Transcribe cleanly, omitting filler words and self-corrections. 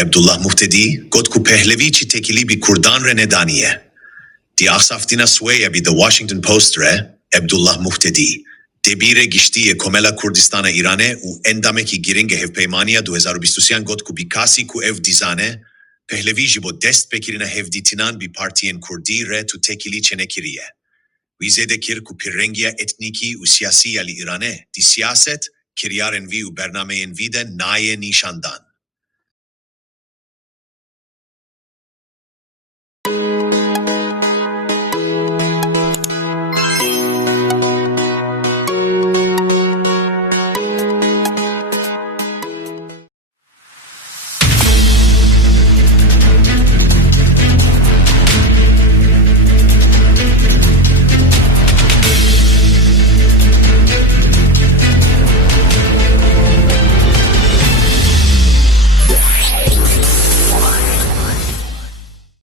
Abdullah Muhtedi, got ku pehlevi çi tekili bi Kurdan re nedaniye. Di ahsaftina swaya bi The Washington Post re, Abdullah Muhtedi. Debire giştiye komela Kurdistana İran'e u endameki giringe hevpeymaniya 2023 got ku bikasi ku ev dizane, pehlevi jibo dest pekirine hevditinan bi partiyen Kurdi re tu tekili çenekiriye. Vizedekir ku pirrengiya etniki u siyasi yali İran'e, di siyaset, kiryaren vi u bernameyen vide naye nişandan.